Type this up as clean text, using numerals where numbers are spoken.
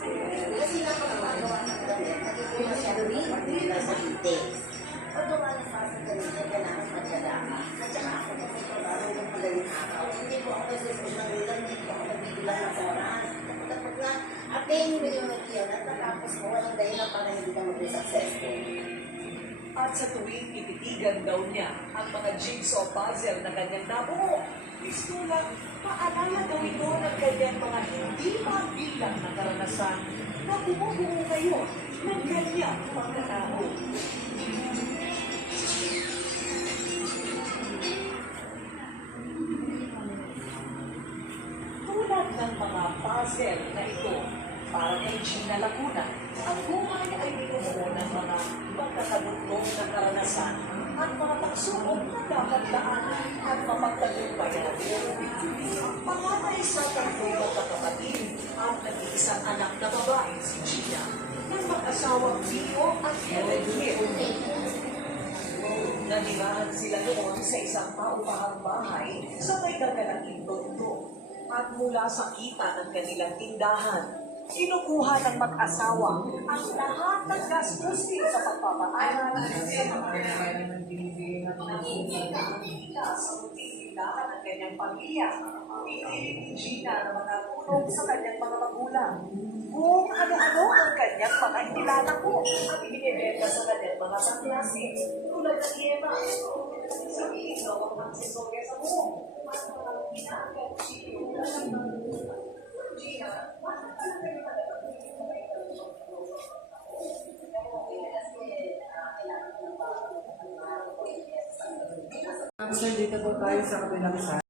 Kasi nakakagawa ng damit, naging po masyado rin na sa hindi. Pag gawa ng fast ganun, kailangan matyala ka. At saka ako kung may trabaho ng madaling araw, hindi po ako kasi ng ulan, hindi po ako nagbibilang ng oras. Kapag na, attain mo yung yun, at natapos mo, walang dahilan para hindi ka maging successful. At sa tuwing ititigan daw niya ang mga jigsaw puzzle na kanyang nabuo, gusto lang paalala daw ito ng kanyang mga hindi mabilang na karanasan na bumubuo ngayon ng kanyang pagkatao. Tulad ng mga puzzle na ito, para kay Gina Lacuna, ang buhay ay binubuo ng mga magkakabutlong na karanasan at mga pagsubok na dapat daanan at mapagtagumpayan. Ang panganay sa tatlong magkakapatid at nag-iisang anak na babae si Gina ng mag-asawang Vio at Ellen Hill. Nanirahan sila noon sa isang paupahang bahay sa may gagalanging Tondo. At mula sa kita ng kanilang tindahan, kinukuha ng mag-asawa ang lahat ng gastusin sa pagpapaaral sa mga nakikita sa munting tindahan ng kanyang pamilya. Pinilit ni Gina na makatulong sa kanyang mga magulang. Kung ano-ano ang kanyang mga inilalago at ibinibenta sa kanyang mga saklase tulad ng yema. Sabihin daw ang magsisorya sa buhok at mga ginagawa Gina, Sir, dito po tayo sa kabilang side.